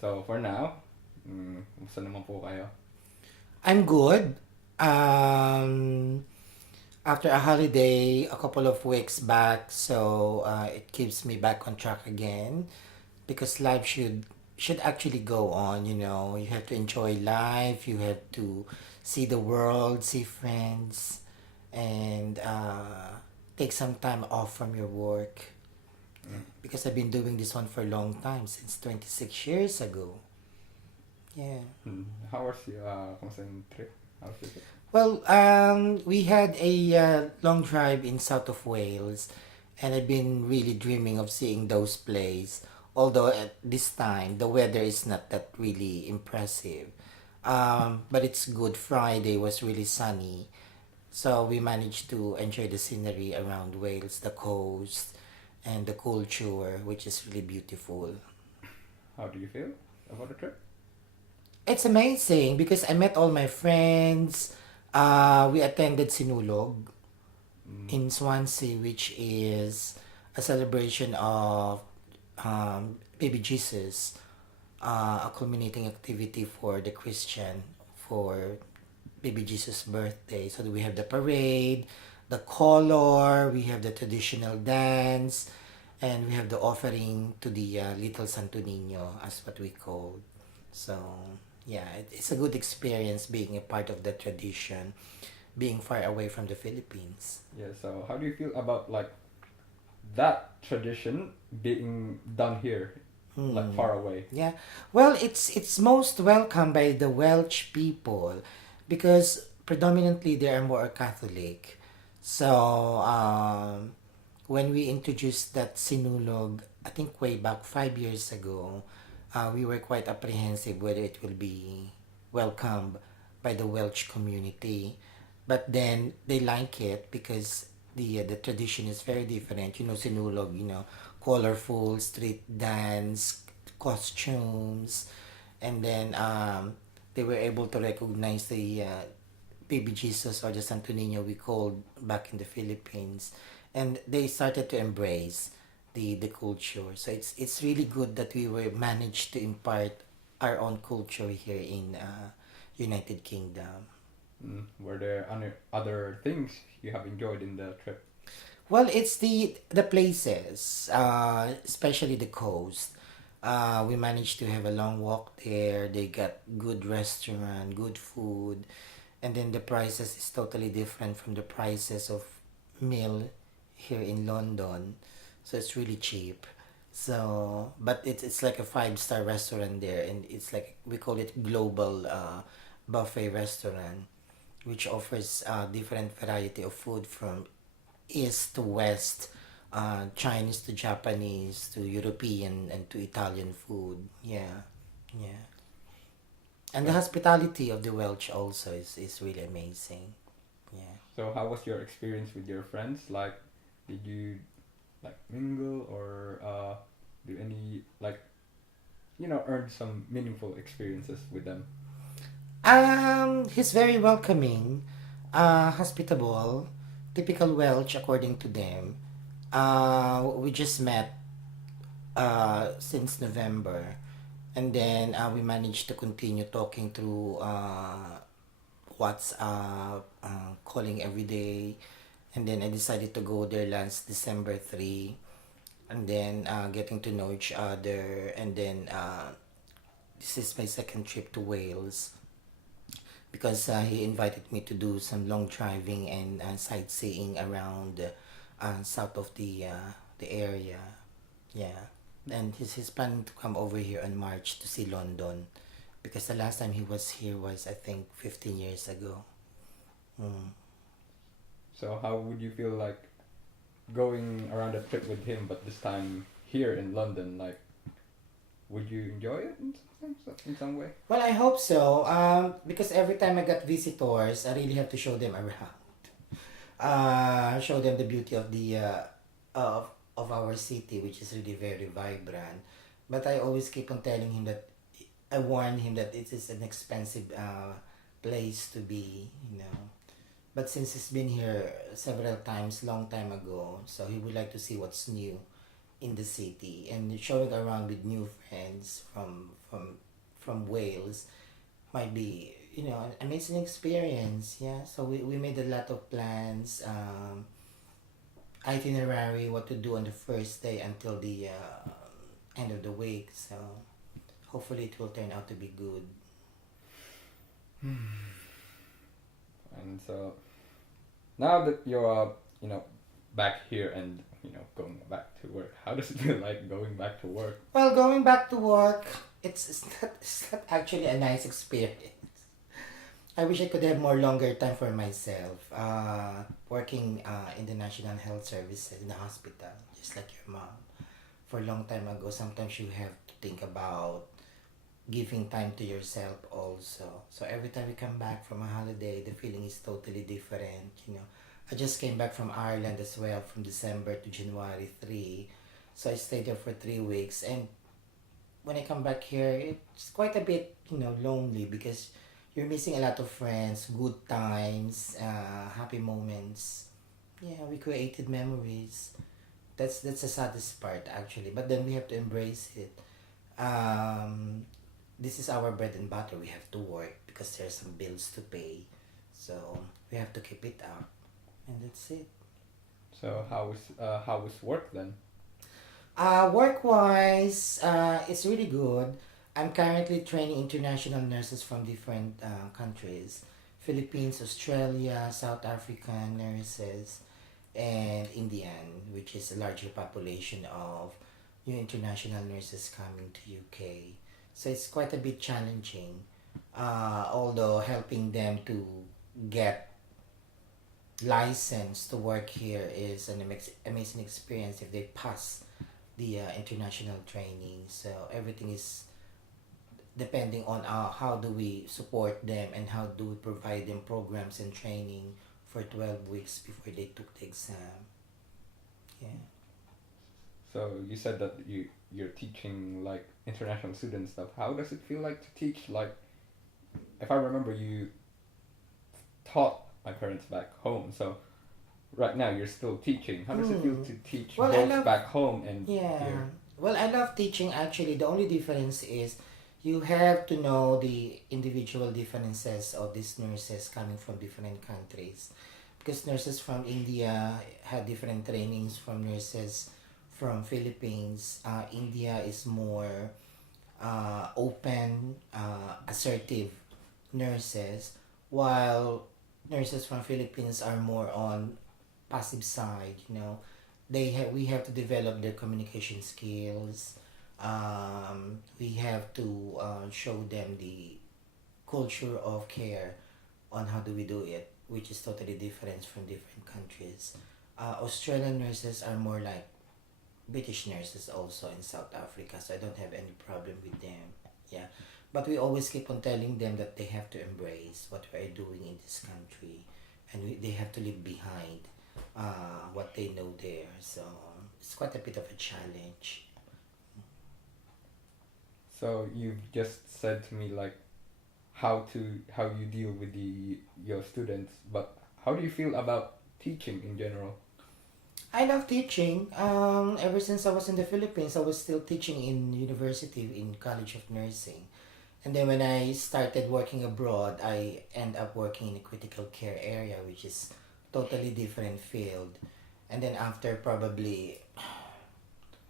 So for now, kumusta naman po kayo? I'm good. Um, After a holiday a couple of weeks back, so it keeps me back on track again because life should actually go on. You have to enjoy life. You have to see the world, see friends, and take some time off from your work Mm. because I've been doing this one for a long time since 26 years ago. Yeah. How was your kumusta yung trip? How was your trip? Well, we had a long drive in south of Wales, and I've been really dreaming of seeing those places. Although at this time the weather is not that really impressive, but it's good. Friday was really sunny, so we managed to enjoy the scenery around Wales, the coast, and the culture, which is really beautiful. How do you feel about the trip? It's amazing because I met all my friends. We attended Sinulog Mm. in Swansea, which is a celebration of baby Jesus, a culminating activity for the Christian for baby Jesus' birthday. So we have the parade, the color, we have the traditional dance, and we have the offering to the little Santo Niño, as what we call. So yeah, it's a good experience being a part of the tradition, being far away from the Philippines. Yeah. So how do you feel about like that tradition being done here, like Hmm. far away? Yeah. Well, it's most welcome by the Welsh people because predominantly they are more Catholic. So when we introduced that sinulog, I think way back 5 years ago, we were quite apprehensive whether it will be welcomed by the Welsh community. But then they like it because the tradition is very different. Sinulog, colorful street dance, costumes, and then they were able to recognize the baby Jesus or the Santo Niño we called back in the Philippines, and they started to embrace the culture. So it's really good that we were managed to impart our own culture here in United Kingdom. Were there other things you have enjoyed in the trip? Well, it's the places, especially the coast. We managed to have a long walk there. They got good restaurant, good food, and then the prices is totally different from the prices of meal here in London. So it's really cheap. So, but it's like a five-star restaurant there, and it's like we call it global buffet restaurant, which offers different variety of food from east to west, Chinese to Japanese to European and to Italian food. Yeah, yeah. And the So hospitality of the Welsh also is really amazing. Yeah. so how was your experience with your friends? Like, did you like mingle or do any like earn some meaningful experiences with them? He's very welcoming, hospitable, typical Welsh according to them. We just met since November, and then we managed to continue talking through WhatsApp, calling every day, and then I decided to go there last December 3, and then getting to know each other, and then this is my second trip to Wales because he invited me to do some long driving and sightseeing around south of the area. Yeah, and he's planning to come over here in March to see London because the last time he was here was I think 15 years ago. Mm. So how would you feel like going around a trip with him, but this time here in London? Like, would you enjoy it in some way? Well, I hope so. Because every time I got visitors, I really have to show them around. Show them the beauty of the of our city, which is really very vibrant. But I always keep on telling him that I warn him that it is an expensive place to be, you know. But since he's been here several times, long time ago, so he would like to see what's new in the city and showing around with new friends from Wales might be, you know, an amazing experience. Yeah, so we made a lot of plans, itinerary, what to do on the first day until the end of the week. So hopefully it will turn out to be good. And so now that you're back here and going back to work, how does it feel like going back to work? Well, going back to work, it's not actually a nice experience. I wish I could have more longer time for myself. Working in the National Health Services in the hospital, just like your mom. For a long time ago, sometimes you have to think about giving time to yourself also. So every time we come back from a holiday, the feeling is totally different. You know, I just came back from Ireland as well, from December to January 3. So I stayed there for 3 weeks, and when I come back here, it's quite a bit, you know, lonely because you're missing a lot of friends, good times, happy moments. Yeah, we created memories. That's the saddest part actually. But then we have to embrace it. Um, this is our bread and butter. We have to work because there's some bills to pay. So we have to keep it up, and that's it. So how was work then? Work wise, it's really good. I'm currently training international nurses from different countries: Philippines, Australia, South African nurses, and Indian, which is a larger population of new international nurses coming to UK. So it's quite a bit challenging, although helping them to get license to work here is an amazing experience if they pass the international training. So everything is depending on how do we support them and how do we provide them programs and training for 12 weeks before they took the exam. Yeah. So you said that you're teaching like international student stuff. How does it feel like to teach? Like, if I remember, you taught my parents back home. So right now you're still teaching. How does it feel to teach Well, I both love, back home and yeah. here? Well, I love teaching actually. The only difference is you have to know the individual differences of these nurses coming from different countries. Because nurses from India had different trainings from nurses from Philippines. India is more open, assertive nurses, while nurses from Philippines are more on passive side. You know, we have to develop their communication skills. We have to show them the culture of care on how do we do it, which is totally different from different countries. Australian nurses are more like British nurses also in South Africa, so I don't have any problem with them. Yeah, but we always keep on telling them that they have to embrace what we are doing in this country, and they have to leave behind what they know there. So it's quite a bit of a challenge. So you've just said to me like how you deal with your students, but how do you feel about teaching in general? I love teaching. Ever since I was in the Philippines, I was still teaching in university in College of Nursing. And then when I started working abroad, I end up working in a critical care area, which is totally different field. And then after probably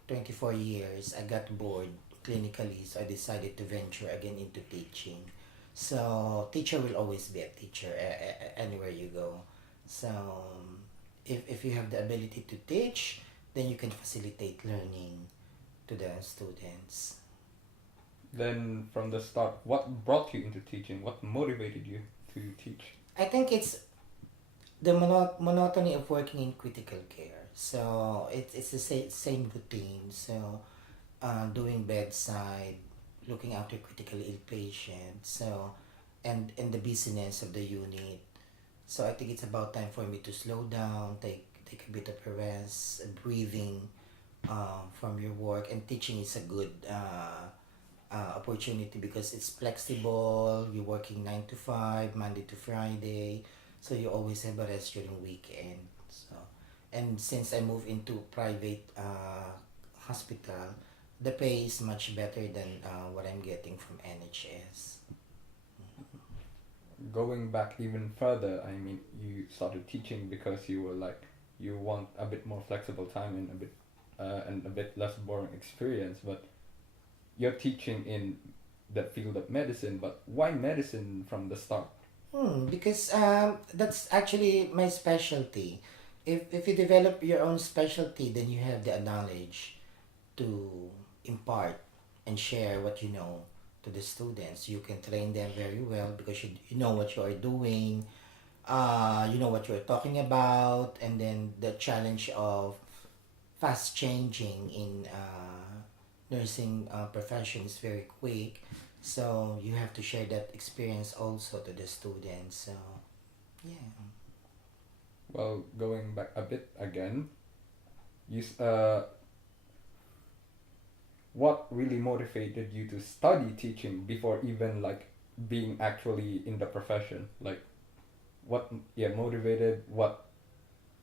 24 years, I got bored clinically, so I decided to venture again into teaching. So teacher will always be a teacher anywhere you go. So if you have the ability to teach, then you can facilitate learning to the students. Then from the start, what brought you into teaching? What motivated you to teach? I think it's the monotony of working in critical care. So it's the same routine. So doing bedside, looking after critically ill patients. So and the busyness of the unit. So I think it's about time for me to slow down, take a bit of a rest, breathing from your work. And teaching is a good opportunity because it's flexible. You're working 9 to 5, Monday to Friday, so you always have a rest during weekend. So, and since I moved into private hospital, the pay is much better than what I'm getting from NHS. Going back even further, I mean, you started teaching because you were like, you want a bit more flexible time and a bit less boring experience. But you're teaching in the field of medicine. But why medicine from the start? Because that's actually my specialty. If you develop your own specialty, then you have the knowledge to impart and share what you know to the students. You can train them very well because you know what you are doing, you know what you're talking about, and then the challenge of fast changing in nursing profession is very quick. So you have to share that experience also to the students. So yeah. Well, going back a bit again, what really motivated you to study teaching before even like being actually in the profession? Like, what motivated, what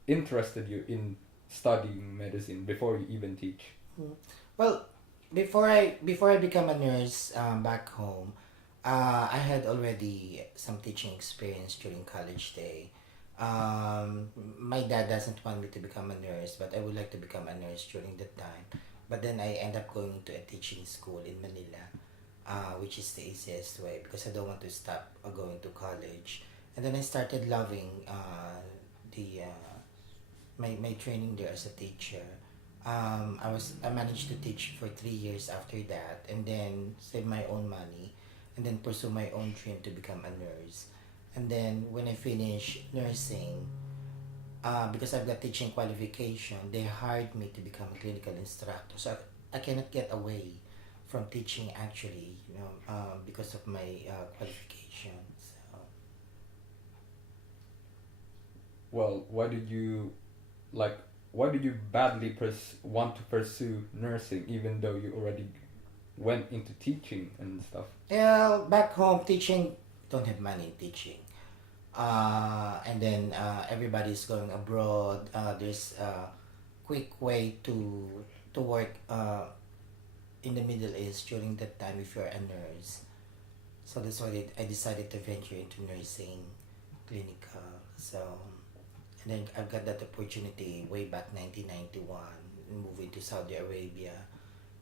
interested you in studying medicine before you even teach? Mm. Well, before I become a nurse back home, I had already some teaching experience during college day. My dad doesn't want me to become a nurse, but I would like to become a nurse during that time. But then I end up going to a teaching school in Manila, which is the easiest way because I don't want to stop going to college. And then I started loving the my training there as a teacher. I managed to teach for 3 years after that, and then save my own money, and then pursue my own dream to become a nurse. And then when I finish nursing, because I've got teaching qualification, they hired me to become a clinical instructor. So I cannot get away from teaching actually, because of my qualification. So Well, like why did you badly want to pursue nursing even though you already went into teaching and stuff? well, back home teaching don't have money in teaching. And then everybody's going abroad. There's a quick way to work in the Middle East during that time if you're a nurse. So that's why I decided to venture into nursing, clinical. So and then I got that opportunity way back 1991, moving to Saudi Arabia,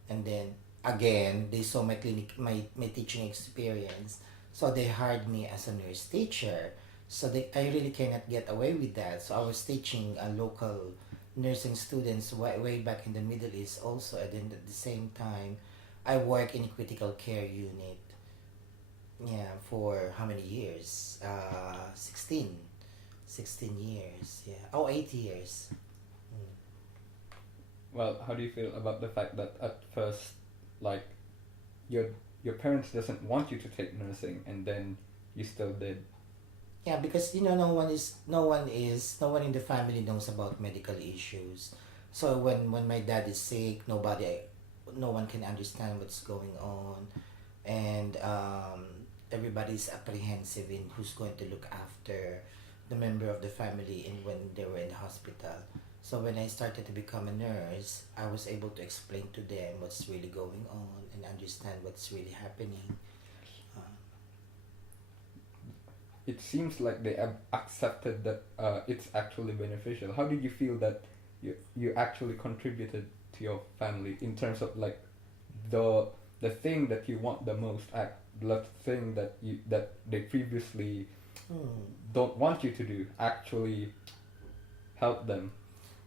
and then again they saw my teaching experience, so they hired me as a nurse teacher. So I really cannot get away with that. So I was teaching local nursing students way back in the Middle East also, and then at the same time I work in a critical care unit. Yeah, for how many years? 16 years. Yeah. Oh, 8 years. Mm. Well, how do you feel about the fact that at first, like, your your parents doesn't want you to take nursing, and then you still did? Yeah, because no one in the family knows about medical issues. So when my dad is sick, no one can understand what's going on, and everybody's apprehensive in who's going to look after the member of the family in when they were in the hospital. So when I started to become a nurse, I was able to explain to them what's really going on and understand what's really happening. Uh, It seems like they have accepted that it's actually beneficial. How did you feel that you actually contributed to your family in terms of like the the thing that you want the most, the thing that they previously hmm. don't want you to do, actually help them?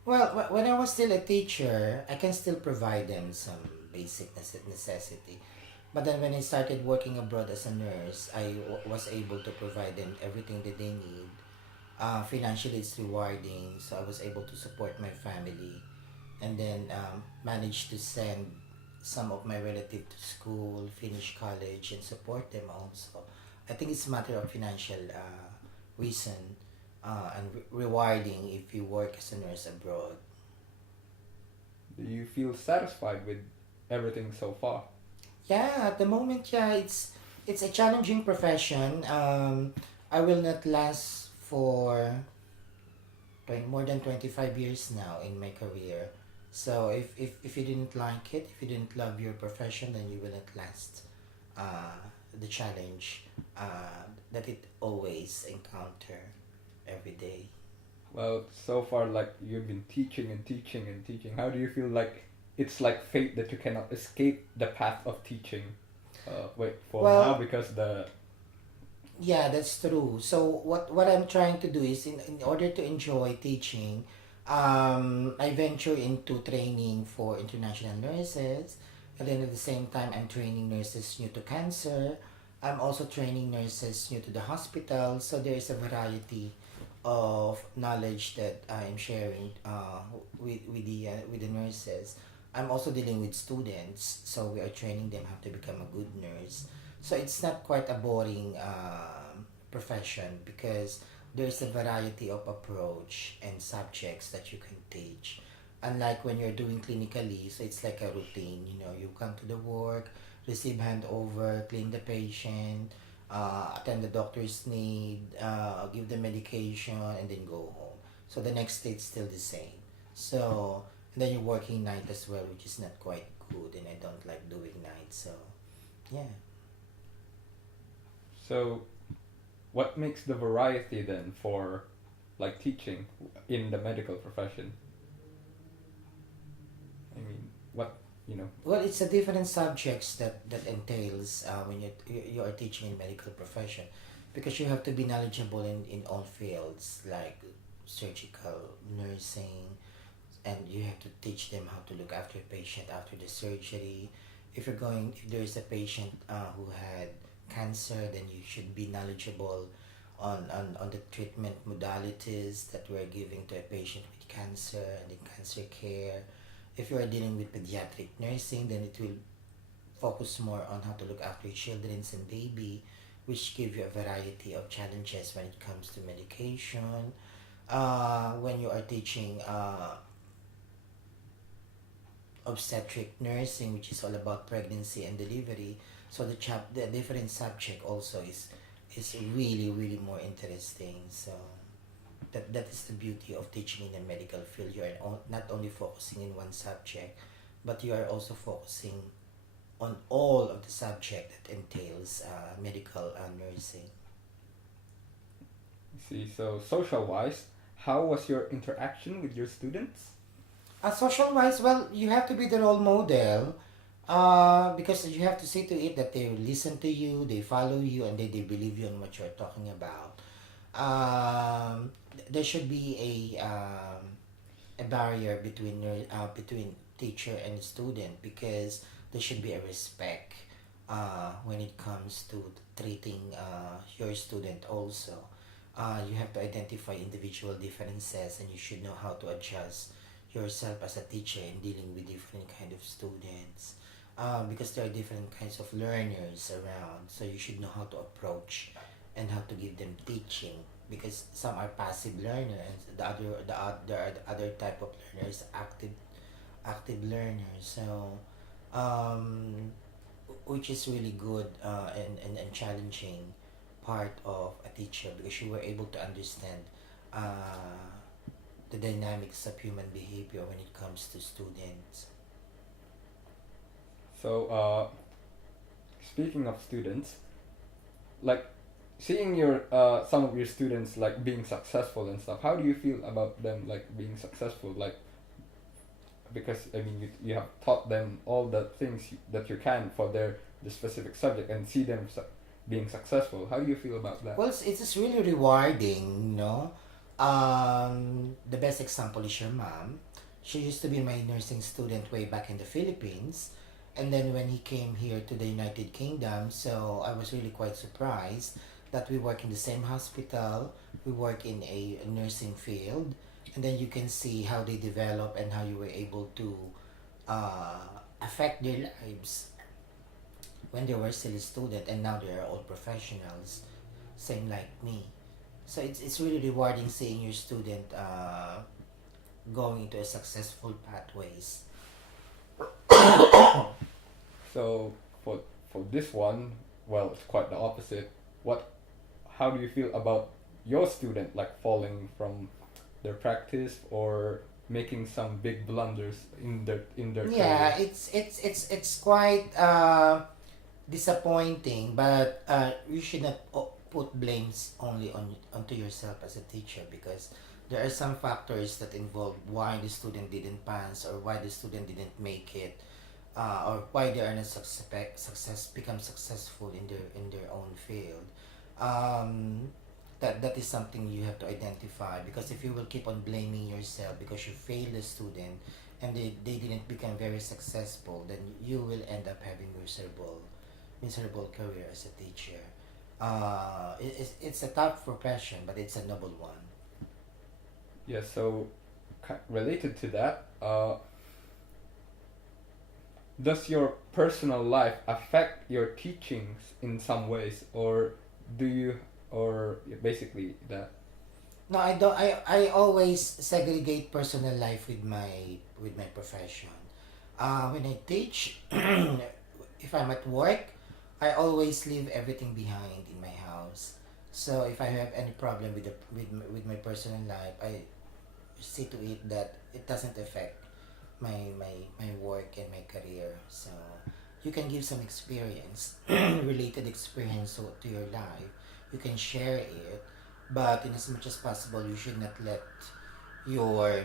Well, when I was still a teacher, I can still provide them some basic necessity. But then when I started working abroad as a nurse, was able to provide them everything that they need. Financially, it's rewarding, so I was able to support my family, and then managed to send some of my relatives to school, finish college, and support them also. I think it's a matter of financial reason, and rewarding if you work as a nurse abroad. Do you feel satisfied with everything so far? Yeah, at the moment, yeah, it's a challenging profession. I will not last for more than 25 years now in my career. So if you didn't like it, if you didn't love your profession, then you will not last uh, the challenge that it always encounter every day. Well, so far, like you've been teaching and teaching and teaching. How do you feel like it's like fate that you cannot escape the path of teaching? Wait for now Well, because the yeah, that's true. So what I'm trying to do is in order to enjoy teaching, I venture into training for international nurses, and then at the same time I'm training nurses new to cancer. I'm also training nurses new to the hospital. So there is a variety of knowledge that I'm sharing with the nurses. I'm also dealing with students, so we are training them how to become a good nurse. So it's not quite a boring profession because there's a variety of approach and subjects that you can teach. Unlike when you're doing clinically, so it's like a routine. You know, you come to the work, receive handover, clean the patient, attend the doctor's need, give the medication, and then go home. So the next day it's still the same. So and then you're working night as well, which is not quite good, and I don't like doing night. So yeah. so what makes the variety then for like teaching in the medical profession? I mean, what you know? Well, it's a different subjects that entails when you are teaching in medical profession, because you have to be knowledgeable in all fields like surgical, nursing, and you have to teach them how to look after a patient after the surgery. If there is a patient who had cancer, then you should be knowledgeable on the treatment modalities that we're giving to a patient with cancer and in cancer care. If you are dealing with pediatric nursing, then it will focus more on how to look after children and baby, which give you a variety of challenges when it comes to medication. When you are teaching obstetric nursing, which is all about pregnancy and delivery, so the different subject also is really really more interesting. So that is the beauty of teaching in the medical field. You are not only focusing in one subject, but you are also focusing on all of the subject that entails medical nursing. See, so social wise, how was your interaction with your students? Social wise, well, you have to be the role model because you have to see to it that they listen to you, they follow you, and they believe you on what you're talking about. There should be a barrier between teacher and student, because there should be a respect when it comes to treating your student also. You have to identify individual differences, and you should know how to adjust yourself as a teacher in dealing with different kind of students, because there are different kinds of learners around, so you should know how to approach and how to give them teaching, because some are passive learner and there are the other type of learners, active learners. So um, which is really good and challenging part of a teacher, because you were able to understand the dynamics of human behavior when it comes to students. So, speaking of students, like seeing your some of your students like being successful and stuff. How do you feel about them like being successful? Like because I mean you have taught them all the things that you can for the specific subject and see them being successful. How do you feel about that? Well, it's really rewarding, you know. The best example is your mom. She used to be my nursing student way back in the Philippines. And then when he came here to the United Kingdom, so I was really quite surprised that we work in the same hospital, we work in a nursing field, and then you can see how they develop and how you were able to affect their lives when they were still a student, and now they are all professionals, same like me. So it's really rewarding seeing your student going into a successful pathways. So for this one, well, it's quite the opposite. What? How do you feel about your student like falling from their practice, or making some big blunders in their Yeah, career. it's quite disappointing, but you should not put blames only onto yourself as a teacher, because there are some factors that involve why the student didn't pass or why the student didn't make it, or why they are not become successful in their own field. Um, that is something you have to identify, because if you will keep on blaming yourself because you failed a student and they didn't become very successful, then you will end up having miserable career as a teacher. It's a tough profession, but it's a noble one. Yeah, so related to that, does your personal life affect your teachings in some ways, or do you, or basically that? No, I don't. I always segregate personal life with my profession. When I teach, if I'm at work, I always leave everything behind in my house. So if I have any problem with my personal life, I see to it that it doesn't affect my work and my career. So you can give some experience, related experience to your life. You can share it, but in as much as possible, you should not let your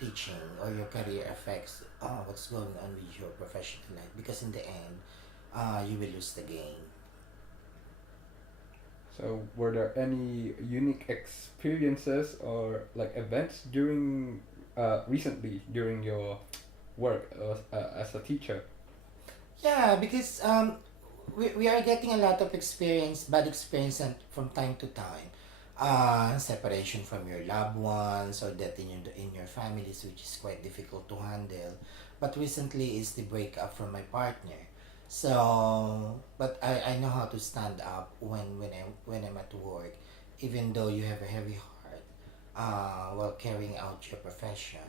teaching or your career affects what's going on with your professional life, because in the end, you will lose the game. So were there any unique experiences or like events during recently during your work as a teacher? Yeah, because we are getting a lot of experience, bad experience, and from time to time. Separation from your loved ones, or death in your families, which is quite difficult to handle. But recently is the breakup from my partner. So, but I know how to stand up when I'm at work, even though you have a heavy heart, while carrying out your profession.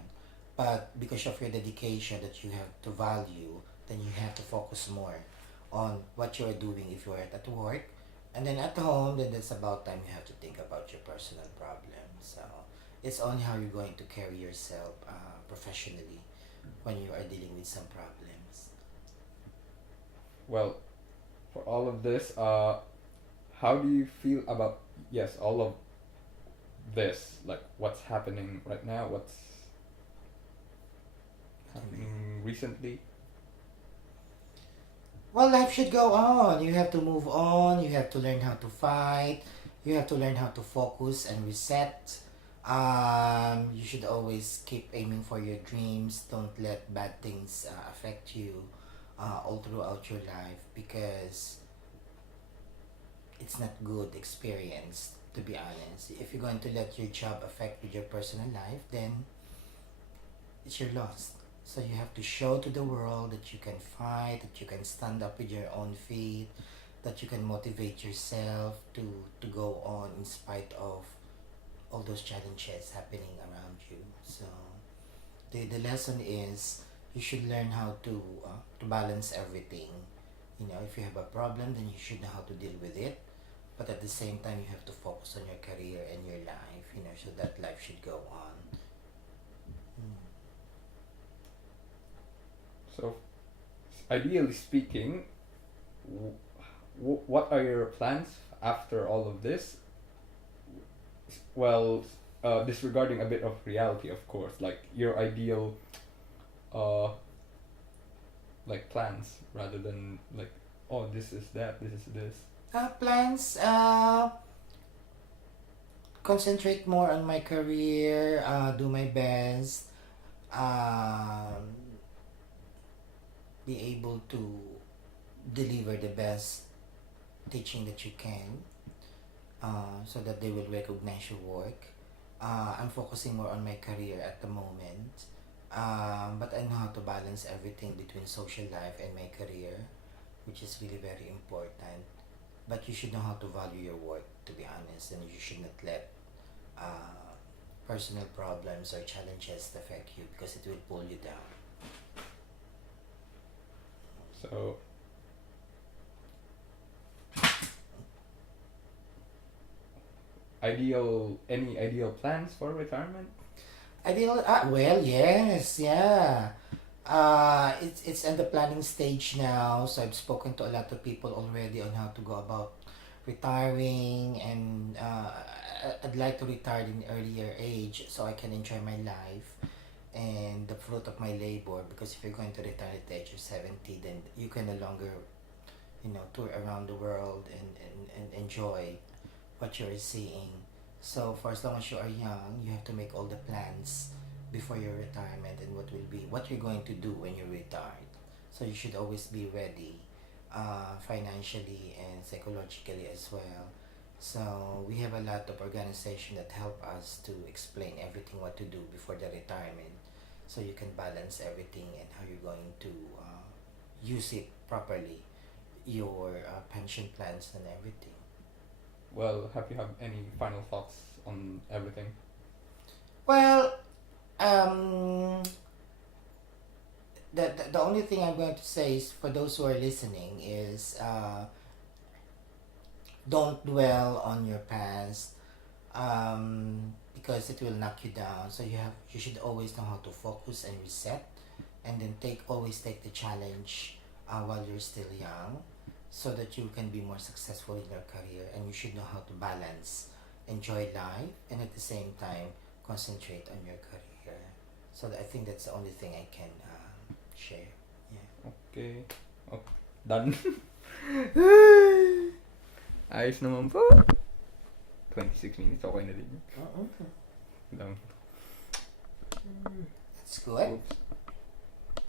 But because of your dedication that you have to value, then you have to focus more on what you are doing if you are at work. And then at home, then it's about time you have to think about your personal problems. So it's only how you're going to carry yourself professionally when you are dealing with some problems. Well, for all of this, how do you feel about, yes, all of this, like what's happening right now, what's happening recently? Well, life should go on. You have to move on. You have to learn how to fight. You have to learn how to focus and reset. You should always keep aiming for your dreams. Don't let bad things affect you all throughout your life, because it's not good experience, to be honest. If you're going to let your job affect with your personal life, then it's your loss. So you have to show to the world that you can fight, that you can stand up with your own feet, that you can motivate yourself to go on in spite of all those challenges happening around you. So the lesson is you should learn how to balance everything. If you have a problem, then you should know how to deal with it. But at the same time, you have to focus on your career and your life, so that life should go on. Mm. So, ideally speaking, what are your plans after all of this? Well, disregarding a bit of reality, of course, like your ideal, uh, like plans rather than like, oh, this is that, this is this. Plans, concentrate more on my career, do my best, um, be able to deliver the best teaching that you can, so that they will recognize your work. I'm focusing more on my career at the moment, but I know how to balance everything between social life and my career, which is really very important. But you should know how to value your work, to be honest, and you should not let uh, personal problems or challenges affect you, because it will pull you down. So, any ideal plans for retirement? I didn't. Well, yes, yeah. It's in the planning stage now. So I've spoken to a lot of people already on how to go about retiring, and I'd like to retire in earlier age so I can enjoy my life and the fruit of my labor. Because if you're going to retire at the age of 70, then you can no longer, tour around the world and enjoy what you're seeing. So for as long as you are young, you have to make all the plans before your retirement and what you're going to do when you're retired. So you should always be ready, financially and psychologically as well. So we have a lot of organization that help us to explain everything what to do before the retirement, so you can balance everything and how you're going to use it properly, your pension plans and everything. Well, have you have any final thoughts on everything? Well, um, the only thing I'm going to say is for those who are listening is don't dwell on your past, because it will knock you down. So you should always know how to focus and reset, and then always take the challenge while you're still young, so that you can be more successful in your career. And you should know how to balance, enjoy life, and at the same time concentrate on your career. So I think that's the only thing I can share. Yeah. Okay. Oh, done. Ayos naman po. 26 minutes, okay na din. Okay. Lang. That's good. Oops.